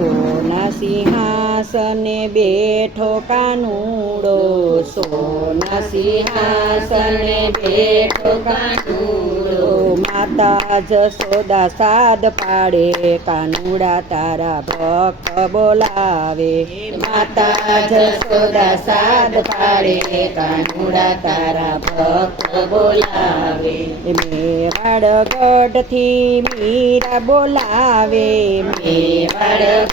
સોના સિંહાસને બેઠો કાનુડો, સોના સિંહાસને બેઠો કાનુડો, માતા જશોદા સાદ પાડે, કાનુડા તારા ભક્ત બોલાવે, માતા જશોદા સાદ પાડે, કાનુડા તારા ભક્ત બોલાવે, મેવાડગઢથી મીરા બોલાવે, મેવાડગઢથી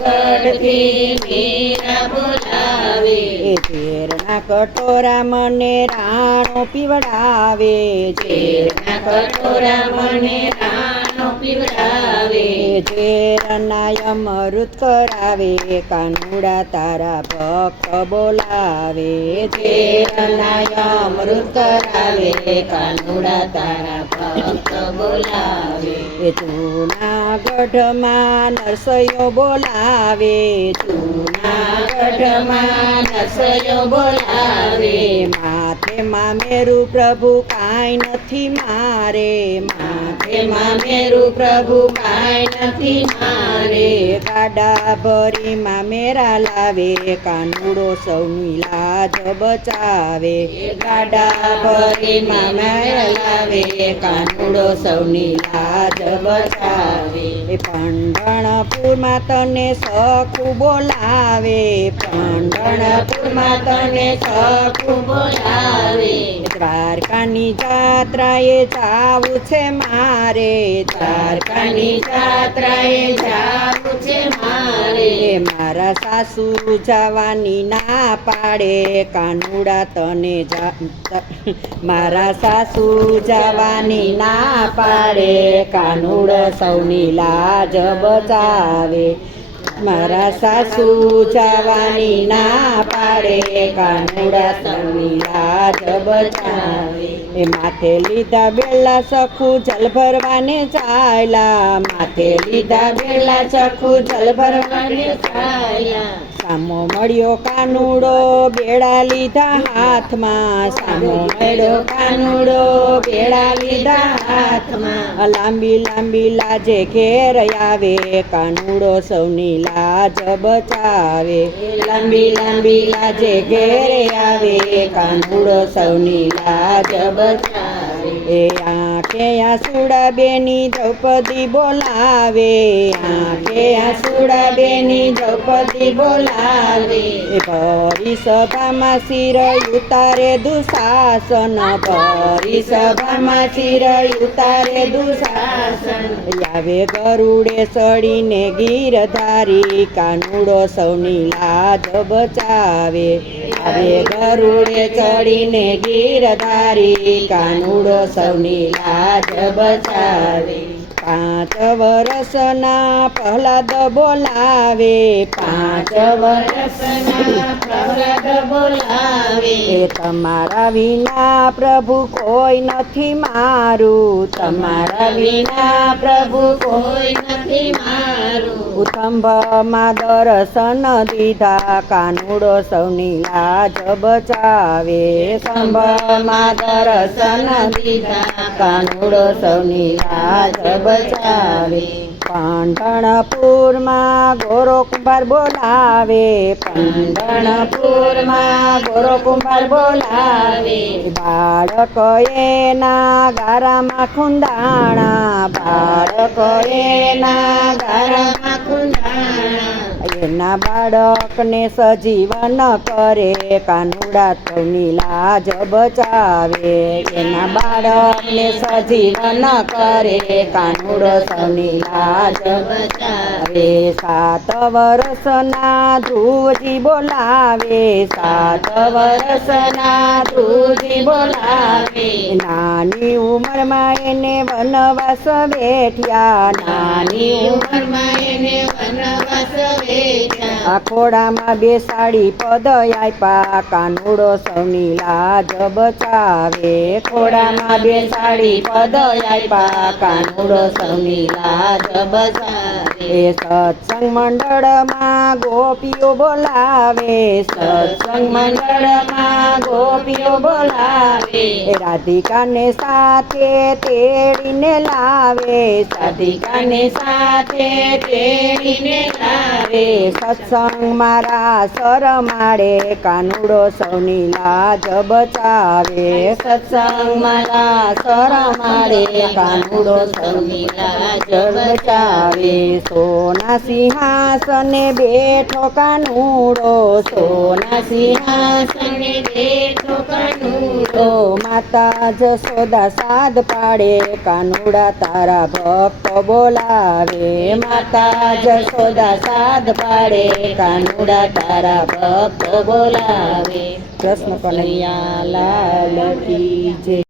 મીરા બોલાવે, ઝેરના કટોરા મને રાણો પીવડાવે, ઝેરના કટોરા મને રાણો પીવડાવે, ઝેરના અમૃત કરાવે, કાનુડા તારા ભક્ત બોલાવે, ઝેરના અમૃત કરાવે, કાનુડા તારા ભક્ત બોલાવે, જૂનાગઢમાં નરસૈયો બોલાવે, જૂનાગઢમાં નરસૈયો બોલાવે, માથે મેરુ પ્રભુ કાંઈ નથી મારે, માથે મેરુ પ્રભુ કાંઈ નથી મારે, ગાડા ભરી મેરા લાવે, કાનુડો સૌની લાજ બચાવે, ગાડા ભરી મેરા લાવે, કાનુડો સૌની લાજ બચાવે, પંઢરપુરમાં તને સખું બોલાવે, પંઢરપુરમાં તને સખું બોલાવે, દ્વારકાની જાત્રાએ જાવું છે મારે, દ્વારકાની જાત્રાએ જાવું છે મારે, મારા સાસુ જવાની ના પાડે, કાનુડા તને મારા સાસુ જવાની ના પાડે, કાનુડો સૌની લાજ બચાવે, મારા સાસુ જવાની ના પાડે, કાનુડા સૌની લાજ બચાવે, એ માથે લીધા બેલા સખું જલ ભરવાને ચાલ્યા, માથે લીધા બેલા સખું જલ ભરવાને ચાલ્યા, સામો મળ્યો કાનુડો બેડા લીધા હાથમાં, સામો મળ્યો કાનુડો બેડા લીધા હાથમાં, લાંબી લાંબી લાજે ઘેર આવે, કાનુડો સૌની લાજ બચાવે, લાંબી લાંબી લાજે ઘેરે આવે, કાનુડો સૌની લાજ બચાવે, એ આંખે આસુડા બેની દ્રૌપદી બોલાવે, આંખે આસુડા બેની દ્રૌપદી બોલાવે, ભરી સભામાં શિર ઉતારે દુશાસન, ભરી સભામાં શિર ઉતારે દુશાસન, આવે ગરુડે ચડીને ગીરધારી, કાનુડો સૌની લાજ બચાવે, આવે ગરુડે ચડીને ગીરધારી, કાનુડો સૌની લાજ બચાવે, 5 વર્ષના પ્રહલાદ બોલાવે, 5 વર્ષના પ્રહલાદ બોલાવે, તમારા વિના પ્રભુ કોઈ નથી મારું, તમારા વિના પ્રભુ કોઈ નથી મારું, ઉથંભમાં દર્શન દીધા, કાનુડો સૌની લાજ બચાવે, સંભમાં દર્શન દીધા, કાનુડો સૌની લાજ બચાવે, પંઢરપુરમાં ગોરો કુંભાર બોલાવે, પંઢરપુરમાં ગોરો કુંભાર બોલાવે, બાળક એના ગારામાં ખુંદાણા, બાળક એના ગારામાં ખુંદાણા, એના બાળકને સજીવન કરે, કાનુડા સૌની લાજ બચાવે, એના બાળકને સજીવન કરે, કાનુડો સૌની લાજ બચાવે, 7 વર્ષના ધ્રુવજી બોલાવે, 7 વર્ષના ધ્રુવજી બોલાવે, નાની ઉંમરમાં એને વનવાસ બેઠ્યા, નાની ઉંમરમાં એને વનવાસ બેઠ્યા, ખોડામાં બેસાડી પદ આપ્યા, કાનુડો સૌની લાજ બચાવે, ખોડામાં બેસાડી પદ આપ્યા, કાનુડો સૌની લાજ બચાવે, સત્સંગ મંડળમાં ગોપીઓ બોલાવે, સત્સંગ મંડળમાં ગોપીઓ બોલાવે, રાધિકાને સાથે તેડીને લાવે, રાધિકાને સાથે તેડીને લાવે, બોલાવે સત્સંગ મારા સર મારે કાનુડો સૌની લાજ બચાવે સત્સંગ મારા સર મારે કાનુડો સૌની લાજ બચાવે સોના સિંહાસને બેઠો કાનુડો સોના સિંહાસને બેઠો કાનુડો માતા જશોદા સાદ પાડે કાનુડા તારા ભક્ત બોલાવે માતા જશોદા સાદ પાડે કાનુડા તારા ભક્ત બોલાવે કૃષ્ણ કનૈયા લાલ કી જય।